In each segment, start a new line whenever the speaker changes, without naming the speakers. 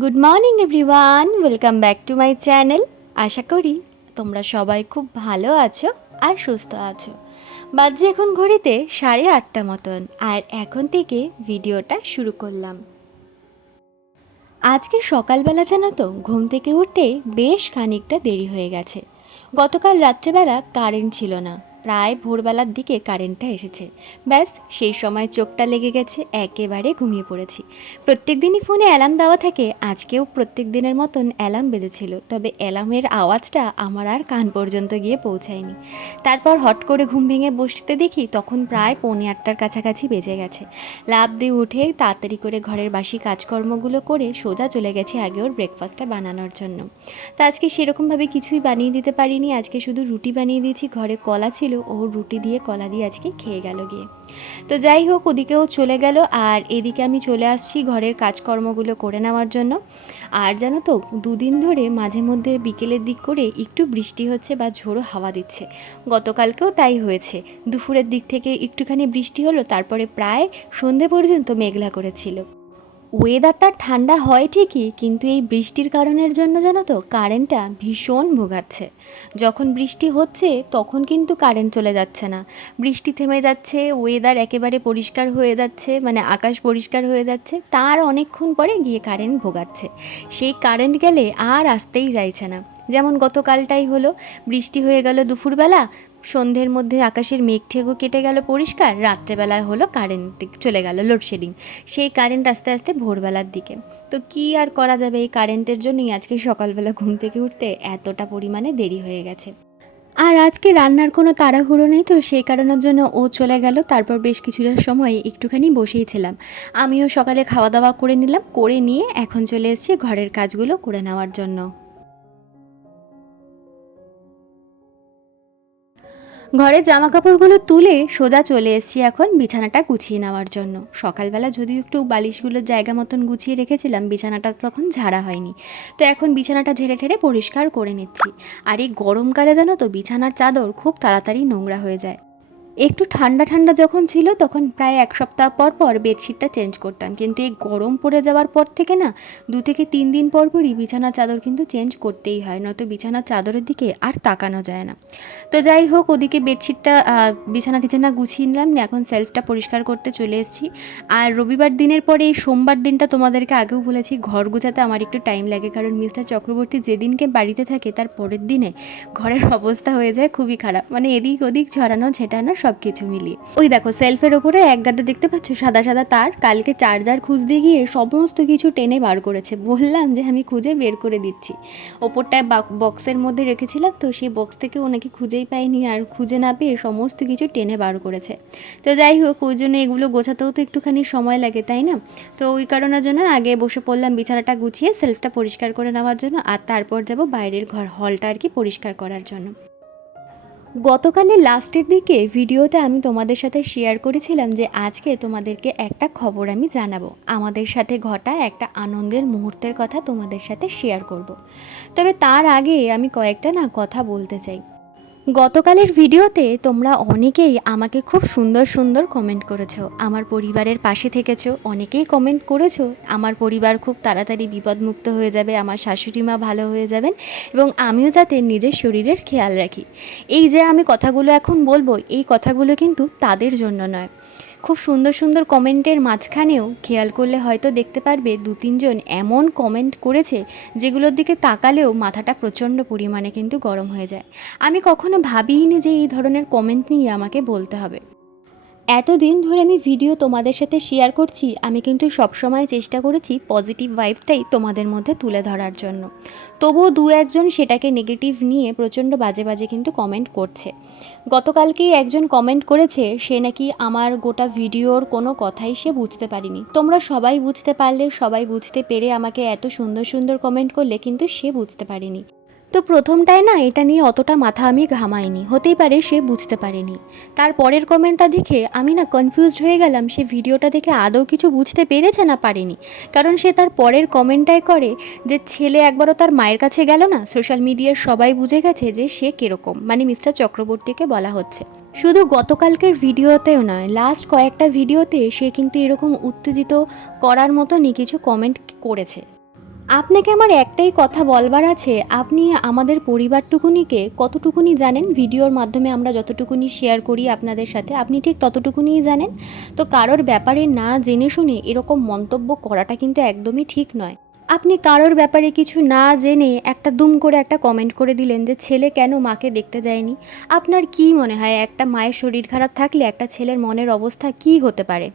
Good morning everyone welcome back to my channel আশা করি তোমরা সবাই খুব ভালো আছো আর সুস্থ আছো। বাজে এখন ঘড়িতে সাড়ে আটটা মতন, আর এখন থেকে ভিডিওটা শুরু করলাম। আজকে সকালবেলা জানো তো, ঘুম থেকে উঠতে বেশ খানিকটা দেরি হয়ে গেছে। গতকাল রাত্রেবেলা কারেন্ট ছিল না। প্রায় ভোরবেলার দিকে কারেন্টটা এসেছে। ব্যাস, সেই সময় চোখটা লেগে গেছে, একেবারে ঘুমিয়ে পড়েছি। প্রত্যেক দিনই ফোনে অ্যালার্ম দেওয়া থাকে, আজকেও প্রত্যেক দিনের মতন অ্যালার্ম বেঁধেছিল, তবে অ্যালার্মের আওয়াজটা আমার আর কান পর্যন্ত গিয়ে পৌঁছায়নি। তারপর হট করে ঘুম ভেঙে বসতে দেখি তখন প্রায় পৌনে আটটার কাছাকাছি বেজে গেছে। লাভ দিয়ে উঠে তাড়াতাড়ি করে ঘরের বাসি কাজকর্মগুলো করে সোজা চলে গেছি আগে ওর ব্রেকফাস্টটা বানানোর জন্য। তা আজকে সেরকমভাবে কিছুই বানিয়ে দিতে পারিনি, আজকে শুধু রুটি বানিয়ে দিয়েছি, ঘরে কলা ছিল ও রুটি দিয়ে কলা দিয়ে আজকে খেয়ে গেল গিয়ে। তো যাই হোক ওদিকেও চলে গেল, আর এদিকে আমি চলে আসছি ঘরের কাজকর্মগুলো করে নেওয়ার জন্য। আর জানো তো, দুদিন ধরে মাঝে মধ্যে বিকেলের দিক করে একটু বৃষ্টি হচ্ছে বা ঝোড়ো হাওয়া দিচ্ছে। গতকালকেও তাই হয়েছে। দুপুরের দিক থেকে একটুখানি বৃষ্টি হলো, তারপরে প্রায় সন্ধে পর্যন্ত মেঘলা করেছিল। ওয়েদারটা ঠান্ডা হয় ঠিকই, কিন্তু এই বৃষ্টির কারণের জন্য জানো তো কারেন্টটা ভীষণ ভোগাচ্ছে। যখন বৃষ্টি হচ্ছে, তখন কিন্তু কারেন্ট চলে যাচ্ছে না। বৃষ্টি থেমে যাচ্ছে ওয়েদার একেবারে পরিষ্কার হয়ে যাচ্ছে মানে আকাশ পরিষ্কার হয়ে যাচ্ছে, তার অনেকক্ষণ পরে গিয়ে কারেন্ট ভোগাচ্ছে। সেই কারেন্ট গেলে আর আসতেই চাইছে না। যেমন গতকালটাই হলো, বৃষ্টি হয়ে গেল দুপুরবেলা সন্ধ্যের মধ্যে আকাশের মেঘ ঠেগো কেটে গেল পরিষ্কার, রাত্রেবেলায় হলো কারেন্ট চলে গেল লোডশেডিং সেই কারেন্ট আস্তে আস্তে ভোরবেলার দিকে। তো কি আর করা যাবে এই কারেন্টের জন্যই আজকে সকালবেলা ঘুম থেকে উঠতে এতটা পরিমাণে দেরি হয়ে গেছে। আর আজকে রান্নার কোনো তাড়াহুড়ো নেই তো, সেই কারণের জন্য ও চলে গেল, তারপর বেশ কিছুটা সময় একটুখানি বসেই ছিলাম। আমিও সকালে খাওয়া দাওয়া করে নিলাম, করে নিয়ে এখন চলে এসেছি ঘরের কাজগুলো করে নেওয়ার জন্য। ঘরের জামা কাপড়গুলো তুলে সোজা চলে এসেছি এখন বিছানাটা গুছিয়ে নেওয়ার জন্য। সকালবেলা যদিও একটু বালিশগুলোর জায়গা মতন গুছিয়ে রেখেছিলাম, বিছানাটা তখন ঝাড়া হয়নি। তো এখন বিছানাটা ঝেড়ে ঠেড়ে পরিষ্কার করে নিচ্ছি। আর এই গরমকালে জানো তো, বিছানার চাদর খুব তাড়াতাড়ি নোংরা হয়ে যায়। একটু ঠান্ডা ঠান্ডা যখন ছিল, তখন প্রায় এক সপ্তাহ পর পর বেডশিটটা চেঞ্জ করতাম। কিন্তু এই গরম পড়ে যাওয়ার পর থেকে না, দু থেকে তিন দিন পর পরই বিছানার চাদর কিন্তু চেঞ্জ করতেই হয়, নয়তো বিছানার চাদরের দিকে আর তাকানো যায় না। তো যাই হোক, ওদিকে বেডশিটটা বিছানা টিছানা গুছিয়ে নিলাম এখন সেলফটা পরিষ্কার করতে চলে এসেছি। আর রবিবার দিনের পরে এই সোমবার দিনটা তোমাদেরকে আগেও বলেছি, ঘর গুছাতে আমার একটু টাইম লাগে, কারণ মিস্টার চক্রবর্তী যেদিনকে বাড়িতে থাকে, তার পরের দিনে ঘরের অবস্থা হয়ে যায় খুবই খারাপ। মানে এদিক ওদিক ছড়ানো, ছেটানো সব কিছু মিলিয়ে। ওই দেখো সেলফের ওপরে এক গাদা দেখতে পাচ্ছ? সাদা সাদা তার। কালকে চার্জার খুঁজতে গিয়ে সমস্ত কিছু টেনে বার করেছে। বললাম যে, আমি খুঁজে বের করে দিচ্ছি। ওপরটায় বক্সের মধ্যে রেখেছিলাম তো সেই বক্স থেকে ওনাকে খুঁজেই পায়নি আর খুঁজে না পেয়ে সমস্ত কিছু টেনে বার করেছে। তো যাই হোক, ওই জন্য এগুলো গোছাতেও তো একটুখানি সময় লাগে, তাই না? তো ওই কারণের জন্য আগে বসে পড়লাম বিছানাটা গুছিয়ে সেলফটা পরিষ্কার করে নেওয়ার জন্য আর তারপর যাব বাইরের ঘর হলটা আর কি পরিষ্কার করার জন্য। গতকালের লাস্টের দিকে ভিডিওতে আমি তোমাদের সাথে শেয়ার করেছিলাম যে আজকে তোমাদেরকে একটা খবর আমি জানাব আমাদের সাথে ঘটা একটা আনন্দের মুহূর্তের কথা তোমাদের সাথে শেয়ার করব। তবে তার আগে আমি কয়েকটা না কথা বলতে চাই গতকালের ভিডিওতে তোমরা অনেকেই আমাকে খুব সুন্দর সুন্দর কমেন্ট করেছ। আমার পরিবারের পাশে থেকেছো, অনেকেই কমেন্ট করেছ। আমার পরিবার খুব তাড়াতাড়ি বিপদমুক্ত হয়ে যাবে, আমার শাশুড়ি মা ভালো হয়ে যাবেন এবং আমিও যাতে নিজের শরীরের খেয়াল রাখি। এই যে আমি কথাগুলো এখন বলব, এই কথাগুলো কিন্তু তাদের জন্য নয়। খুব সুন্দর সুন্দর কমেন্টের মাঝখানেও খেয়াল করলে হয়তো দেখতে পারবে দু তিনজন এমন কমেন্ট করেছে যেগুলোর দিকে তাকালেও মাথাটা প্রচণ্ড পরিমাণে কিন্তু গরম হয়ে যায়। আমি কখনো ভাবিইনি যে এই ধরনের কমেন্ট নিয়ে আমাকে বলতে হবে। এতদিন ধরে আমি ভিডিও তোমাদের সাথে শেয়ার করছি, আমি কিন্তু সবসময় চেষ্টা করেছি পজিটিভ ভাইবসটাই তোমাদের মধ্যে তুলে ধরার জন্য। তবুও দু একজন সেটাকে নেগেটিভ নিয়ে প্রচণ্ড বাজে বাজে কিন্তু কমেন্ট করছে। গতকালকেই একজন কমেন্ট করেছে, সে নাকি আমার গোটা ভিডিওর কোনো কথাই সে বুঝতে পারিনি। তোমরা সবাই বুঝতে পারলে, সবাই বুঝতে পেরে আমাকে এত সুন্দর সুন্দর কমেন্ট করলে কিন্তু সে বুঝতে পারেনি। তো প্রথমটায় না এটা নিয়ে অতটা মাথা আমি ঘামাইনি, হতেই পারে সে বুঝতে পারেনি। তার পরের কমেন্টটা দেখে আমি না কনফিউজড হয়ে গেলাম, সে ভিডিওটা দেখে আদৌ কিছু বুঝতে পেরেছে না পারেনি। কারণ সে তার পরের কমেন্টটাই করে যে ছেলে একবারও তার মায়ের কাছে গেল না সোশ্যাল মিডিয়ার সবাই বুঝে গেছে যে সে কীরকম মানে মিস্টার চক্রবর্তীকে বলা হচ্ছে। শুধু গতকালকের ভিডিওতেও নয় লাস্ট কয়েকটা ভিডিওতে সে কিন্তু এরকম উত্তেজিত করার মতনই কিছু কমেন্ট করেছে। আপনাকে আমার একটাই কথা বলবার আছে, আপনি আমাদের পরিবারটুকুনিকে কতটুকুনি জানেন? ভিডিওর মাধ্যমে আমরা যতটুকুনি শেয়ার করি আপনাদের সাথে, আপনি ঠিক ততটুকুনিই জানেন? তো কারোর ব্যাপারে না জেনে শুনে এরকম মন্তব্য করাটা কিন্তু একদমই ঠিক নয়। আপনি কারোর ব্যাপারে কিছু না জেনে একটা দুম করে একটা কমেন্ট করে দিলেন যে ছেলে কেন মাকে দেখতে যায়নি? আপনার কি মনে হয়, একটা মায়ের শরীর খারাপ থাকলে একটা ছেলের মনের অবস্থা কি হতে পারে?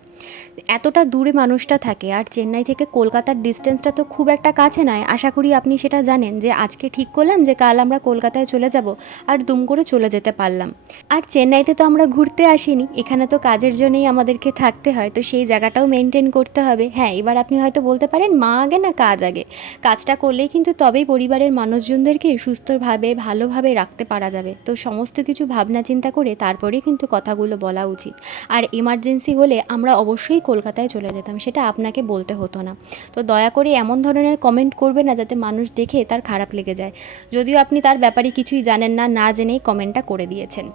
এতটা দূরে মানুষটা থাকে আর চেন্নাই থেকে কলকাতার ডিস্টেন্সটা তো খুব একটা কাছে নয়। আশা করি আপনি সেটা জানেন যে আজকে ঠিক করলাম যে কাল আমরা কলকাতায় চলে যাব আর দুম করে চলে যেতে পারলাম। আর চেন্নাইতে তো আমরা ঘুরতে আসিনি, এখানে তো কাজের জন্যই আমাদেরকে থাকতে হয়, তো সেই জায়গাটাও মেনটেন করতে হবে। হ্যাঁ এবার আপনি হয়তো বলতে পারেন মা আগে না কাজ আগে? কাজটা করলেই কিন্তু তবেই পরিবারের মানুষজনদেরকে সুস্থভাবে, ভালোভাবে রাখতে পারা যাবে। তো সমস্ত কিছু ভাবনা চিন্তা করে তারপরেই কিন্তু কথাগুলো বলা উচিত। আর এমার্জেন্সি হলে আমরা অবশ্যই কলকাতায় চলে যেতাম, সেটা আপনাকে বলতে হতো না। তো দয়া করে এমন ধরনের কমেন্ট করবে না, যাতে মানুষ দেখে তার খারাপ লেগে যায়। যদিও আপনি তার ব্যাপারে কিছুই জানেন না না জেনেই কমেন্টটা করে দিয়েছেন।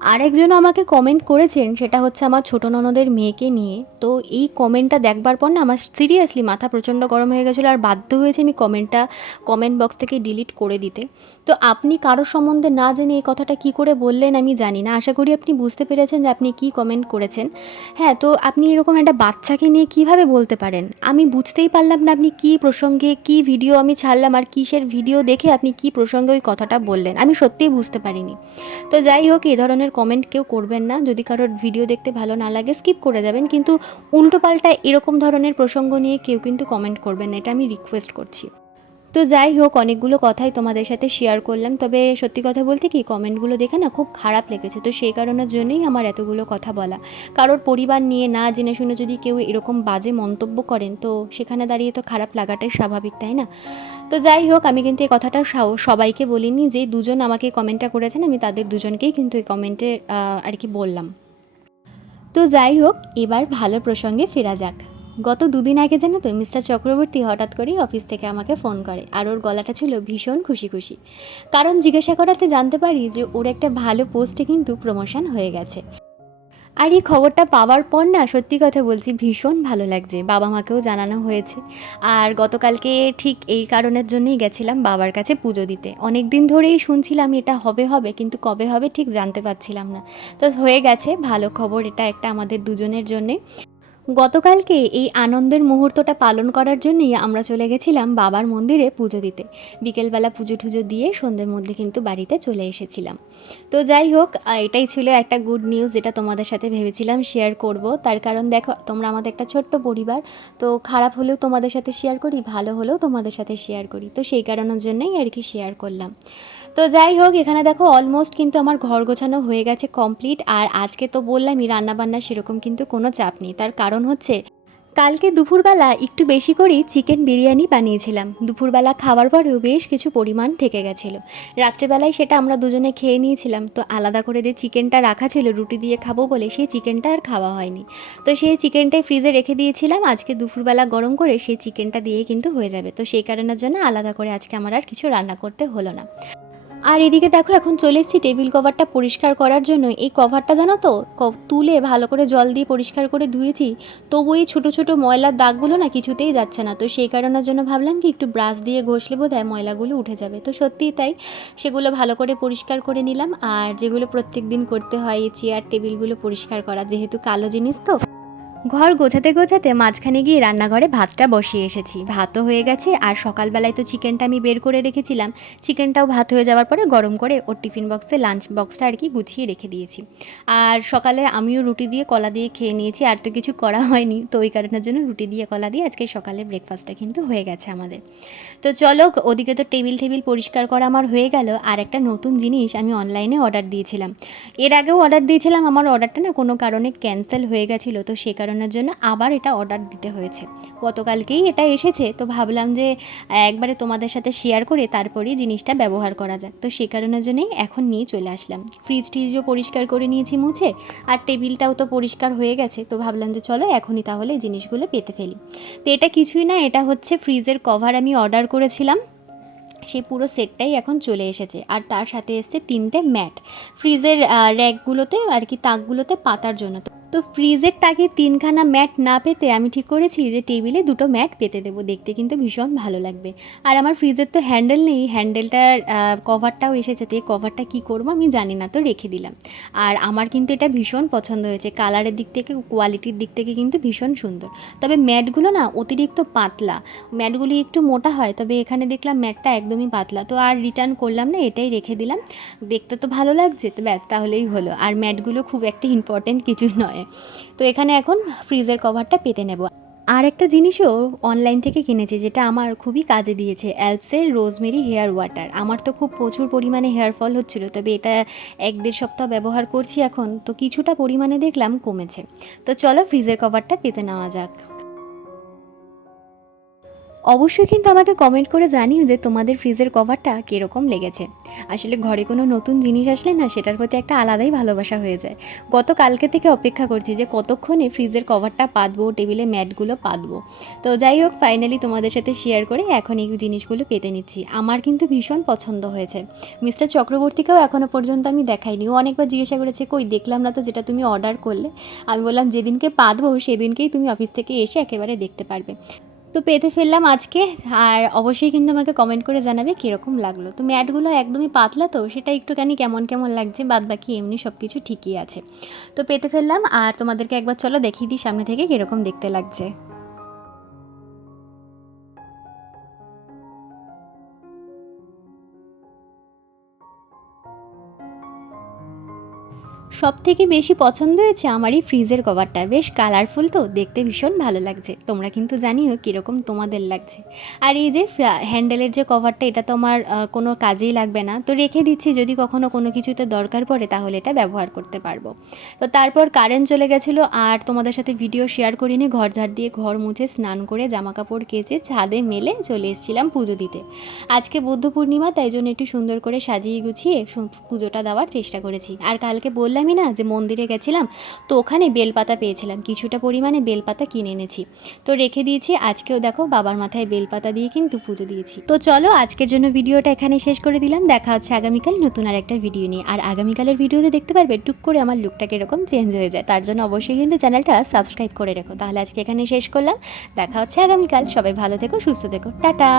আরেকজন আমাকে কমেন্ট করেছেন, সেটা হচ্ছে আমার ছোটো ননদের মেয়েকে নিয়ে। তো এই কমেন্টটা দেখবার পর না আমার সিরিয়াসলি মাথা প্রচণ্ড গরম হয়ে গেছিল আর বাধ্য হয়েছে আমি কমেন্টটা কমেন্ট বক্স থেকে ডিলিট করে দিতে। তো আপনি কারোর সম্বন্ধে না জেনে এই কথাটা কি করে বললেন আমি জানি না। আশা করি আপনি বুঝতে পেরেছেন যে আপনি কি কমেন্ট করেছেন। হ্যাঁ তো আপনি এরকম একটা বাচ্চাকে নিয়ে কীভাবে বলতে পারেন? আমি বুঝতেই পারলাম না আপনি কি প্রসঙ্গে কি ভিডিও আমি ছাড়লাম আর কিসের ভিডিও দেখে আপনি কি প্রসঙ্গে ওই কথাটা বললেন। আমি সত্যিই বুঝতে পারিনি। তো যাই হোক এই ধরনের কমেন্ট কেউ করবেন না। যদি কারোর ভিডিও দেখতে ভালো না লাগে স্কিপ করে যাবেন। কিন্তু উল্টোপাল্টা এরকম ধরনের প্রসঙ্গ নিয়ে কেউ কিন্তু কমেন্ট করবেন না। এটা আমি রিকোয়েস্ট করছি। তো যাই হোক, অনেকগুলো কথাই তোমাদের সাথে শেয়ার করলাম। তবে সত্যি কথা বলতে কি, কমেন্টগুলো দেখে না খুব খারাপ লেগেছে। তো সেই কারণের জন্যই আমার এতগুলো কথা বলা। কারোর পরিবার নিয়ে না জেনে শুনে যদি কেউ এরকম বাজে মন্তব্য করেন, তো সেখানে দাঁড়িয়ে তো খারাপ লাগাটাই স্বাভাবিক, তাই না? তো যাই হোক, আমি কিন্তু এই কথাটা সবাইকে বলিনি যে দুজন আমাকে কমেন্টটা করেছেন, আমি তাদের দুজনকেই কিন্তু এই কমেন্টে আর কি বললাম। তো যাই হোক, এবার ভালো প্রসঙ্গে ফেরা যাক। গত দুদিন আগে জানো তো, মিস্টার চক্রবর্তী হঠাৎ করেই অফিস থেকে আমাকে ফোন করে আর ওর গলাটা ছিল ভীষণ খুশি খুশি। কারণ জিজ্ঞাসা করাতে জানতে পারি যে ওর একটা ভালো পোস্টে কিন্তু প্রমোশন হয়ে গেছে। আর এই খবরটা পাওয়ার পর না সত্যি কথা বলছি, ভীষণ ভালো লাগছে। বাবা মাকেও জানানো হয়েছে। আর গতকালকে ঠিক এই কারণের জন্যই গেছিলাম বাবার কাছে পুজো দিতে। অনেক দিন ধরেই শুনছিলাম এটা হবে হবে, কিন্তু কবে হবে ঠিক জানতে পারছিলাম না। তো হয়ে গেছে ভালো খবর, এটা একটা আমাদের দুজনের জন্যে। গতকালকে এই আনন্দের মুহূর্তটা পালন করার জন্যই আমরা চলে গেছিলাম বাবার মন্দিরে পুজো দিতে। বিকেলবেলা পুজো টুজো দিয়ে সন্ধ্যের মধ্যে কিন্তু বাড়িতে চলে এসেছিলাম। তো যাই হোক এটাই ছিল একটা গুড নিউজ যেটা তোমাদের সাথে ভেবেছিলাম শেয়ার করব। তার কারণ দেখো, তোমরা আমাদের একটা ছোট্ট পরিবার, তো খারাপ হলেও তোমাদের সাথে শেয়ার করি, ভালো হলেও তোমাদের সাথে শেয়ার করি। তো সেই কারণের জন্যই আর কি শেয়ার করলাম। তো যাই হোক, এখানে দেখো অলমোস্ট কিন্তু আমার ঘর গোছানো হয়ে গেছে কমপ্লিট আর আজকে তো বললামই রান্নাবান্না সেরকম কিন্তু কোনো চাপ নেই। তার কারণ হচ্ছে, কালকে দুপুরবেলা একটু বেশি করেই চিকেন বিরিয়ানি বানিয়েছিলাম। দুপুরবেলা খাওয়ার পরেও বেশ কিছু পরিমাণ থেকে গেছিল। রাত্রেবেলায় সেটা আমরা দুজনে খেয়ে নিয়েছিলাম, তো আলাদা করে যে চিকেনটা রাখা ছিল, রুটি দিয়ে খাব বলে সেই চিকেনটা আর খাওয়া হয়নি। তো সেই চিকেনটাই ফ্রিজে রেখে দিয়েছিলাম, আজকে দুপুরবেলা গরম করে সেই চিকেনটা দিয়ে কিন্তু হয়ে যাবে। তো সেই কারণের জন্য আলাদা করে আজকে আমার আর কিছু রান্না করতে হলো না। আর এদিকে দেখো, এখন চলে এসেছি টেবিল কভারটা পরিষ্কার করার জন্য এই কভারটা জানো তো তুলে ভালো করে জল দিয়ে পরিষ্কার করে ধুয়েছি। তবু এই ছোটো ছোটো ময়লার দাগগুলো না কিছুতেই যাচ্ছে না। তো সেই কারণের জন্য ভাবলাম কি, একটু ব্রাশ দিয়ে ঘষলে বোধ হয় ময়লাগুলো উঠে যাবে। তো সত্যিই তাই, সেগুলো ভালো করে পরিষ্কার করে নিলাম। আর যেগুলো প্রত্যেক দিন করতে হয়, এই চেয়ার টেবিলগুলো পরিষ্কার করা, যেহেতু কালো জিনিস তো। ঘর গোছাতে গোছাতে মাঝখানে গিয়ে রান্নাঘরে ভাতটা বসিয়ে এসেছি। ভাতও হয়ে গেছে আর সকালবেলায় তো চিকেনটা আমি বের করে রেখেছিলাম। চিকেনটাও ভাত হয়ে যাওয়ার পরে গরম করে ওর টিফিন বক্সে লাঞ্চ বক্সটা আর কি গুছিয়ে রেখে দিয়েছি। আর সকালে আমিও রুটি দিয়ে কলা দিয়ে খেয়ে নিয়েছি, আর তো কিছু করা হয়নি। তো ওই কারণের জন্য রুটি দিয়ে কলা দিয়ে আজকে সকালের ব্রেকফাস্টটা কিন্তু হয়ে গেছে আমাদের। তো চলো, ওদিকে তো টেবিল টেবিল পরিষ্কার করা আমার হয়ে গেল। আর একটা নতুন জিনিস আমি অনলাইনে অর্ডার দিয়েছিলাম। এর আগেও অর্ডার দিয়েছিলাম, আমার অর্ডারটা না কোনো কারণে ক্যান্সেল হয়ে গেছিল। তো সে কারণের জন্য আবার এটা অর্ডার দিতে হয়েছে। গতকালকেই এটা এসেছে, তো ভাবলাম যে একবারে তোমাদের সাথে শেয়ার করে তারপরেই জিনিসটা ব্যবহার করা যাক। তো সে কারণের জন্যই এখন নিয়ে চলে আসলাম। ফ্রিজ টিজও পরিষ্কার করে নিয়েছি মুছে, আর টেবিলটাও তো পরিষ্কার হয়ে গেছে, তো ভাবলাম যে চলো এখনই তাহলে জিনিসগুলো পেতে ফেলি। তো এটা কিছুই না, এটা হচ্ছে ফ্রিজের কভার আমি অর্ডার করেছিলাম। সেই পুরো সেটটাই এখন চলে এসেছে, আর তার সাথে এসছে তিনটে ম্যাট ফ্রিজের র্যাকগুলোতে আর কি তাকগুলোতে পাতার জন্য। তো ফ্রিজের তাকে তিনখানা ম্যাট না পেতে আমি ঠিক করেছি যে টেবিলে দুটো ম্যাট পেতে দেবো। দেখতে কিন্তু ভীষণ ভালো লাগবে। আর আমার ফ্রিজের তো হ্যান্ডেল নেই, হ্যান্ডেলটার কভারটাও এসেছে তো এই কভারটা কী করব আমি জানি না, তো রেখে দিলাম। আর আমার কিন্তু এটা ভীষণ পছন্দ হয়েছে। কালারের দিক থেকে, কোয়ালিটির দিক থেকে কিন্তু ভীষণ সুন্দর। তবে ম্যাটগুলো না অতিরিক্ত পাতলা। ম্যাটগুলি একটু মোটা হয়, তবে এখানে দেখলাম ম্যাটটা একদমই পাতলা। তো আর রিটার্ন করলাম না, এটাই রেখে দিলাম। দেখতে তো ভালো লাগছে, তো ব্যাস তাহলেই হলো। আর ম্যাটগুলো খুব একটা ইম্পর্টেন্ট কিছু নয়। তো এখানে এখন ফ্রিজের কভারটা পেতে নেব। আর একটা জিনিসও অনলাইন থেকে কিনেছি, যেটা আমার খুবই কাজে দিয়েছে অ্যালপসের রোজমেরি হেয়ার ওয়াটার আমার তো খুব প্রচুর পরিমাণে হেয়ার ফল হচ্ছিল, তবে এটা এক দেড় সপ্তাহ ব্যবহার করছি এখন, তো কিছুটা পরিমাণে দেখলাম কমেছে। তো চলো ফ্রিজের কভারটা পেতে নেওয়া যাক। অবশ্যই কিন্তু আমাকে কমেন্ট করে জানিও যে তোমাদের ফ্রিজের কভারটা কীরকম লেগেছে। আসলে ঘরে কোনো নতুন জিনিস আসলে না, সেটার প্রতি একটা আলাদাই ভালোবাসা হয়ে যায়। গত কালকে থেকে অপেক্ষা করছি যে কতক্ষণে ফ্রিজের কভারটা পাতবো টেবিলে ম্যাটগুলো পাতবো। তো যাই হোক ফাইনালি তোমাদের সাথে শেয়ার করে এখন এই জিনিসগুলো পেতে নিচ্ছি। আমার কিন্তু ভীষণ পছন্দ হয়েছে। মিস্টার চক্রবর্তীকেও এখনও পর্যন্ত আমি দেখাইনি। ও অনেকবার জিজ্ঞাসা করেছে, কই, দেখলাম না তো যেটা তুমি অর্ডার করলে? আমি বললাম, যেদিনকে পাতবো, সেদিনকেই তুমি অফিস থেকে এসে একেবারে দেখতে পারবে। তো পেতে ফেললাম আজকে। আর অবশ্যই কিন্তু আমাকে কমেন্ট করে জানাবে কীরকম লাগল। তো ম্যাটগুলো একদমই পাতলা তো, সেটা একটুখানি কেমন কেমন লাগছে বাদ বাকি এমনি সব কিছু ঠিকই আছে। তো পেতে ফেললাম, আর তোমাদেরকে একবার চলো দেখিয়ে দিই সামনে থেকে কীরকম দেখতে লাগছে। সব থেকে বেশি পছন্দ হয়েছে আমার এই ফ্রিজের কভারটা। বেশ কালারফুল তো, দেখতে ভীষণ ভালো লাগছে। তোমরা কিন্তু জানিও কীরকম তোমাদের লাগছে। আর এই যে হ্যান্ডেলের যে কভারটা, এটা তো আমার কোনো কাজেই লাগবে না। তো রেখে দিচ্ছি, যদি কখনো কোনো কিছুতে দরকার পড়ে, তাহলে এটা ব্যবহার করতে পারব। তো তারপর কারেন্ট চলে গেছিল, আর তোমাদের সাথে ভিডিও শেয়ার করিনি। ঘর ঝাড় দিয়ে ঘর মুছে স্নান করে জামা কাপড় কেচে ছাদে মেলে চলে এসেছিলাম পুজো দিতে। আজকে বুদ্ধ পূর্ণিমা, তাই জন্য একটু সুন্দর করে সাজিয়ে গুছিয়ে পুজোটা দেওয়ার চেষ্টা করেছি। আর কালকে বললামই না যে মন্দিরে গেছিলাম, তো ওখানে বেলপাতা পেয়েছিলাম। কিছুটা পরিমাণে বেলপাতা কিনে এনেছি। তো রেখে দিয়েছি, আজকেও দেখো বাবার মাথায় বেলপাতা দিয়ে কিন্তু পুজো দিয়েছি। তো চলো আজকের জন্য ভিডিওটা এখানে শেষ করে দিলাম। দেখা হচ্ছে আগামীকাল নতুন আর একটা ভিডিও নিয়ে। আর আগামীকালের ভিডিওতে দেখতে পারবে টুক করে আমার লুকটা কীরকম চেঞ্জ হয়ে যায়। তার জন্য অবশ্যই কিন্তু চ্যানেলটা সাবস্ক্রাইব করে রেখো। তাহলে আজকে এখানে শেষ করলাম। দেখা হচ্ছে আগামীকাল। সবাই ভালো থেকো, সুস্থ থেকো। টাটা!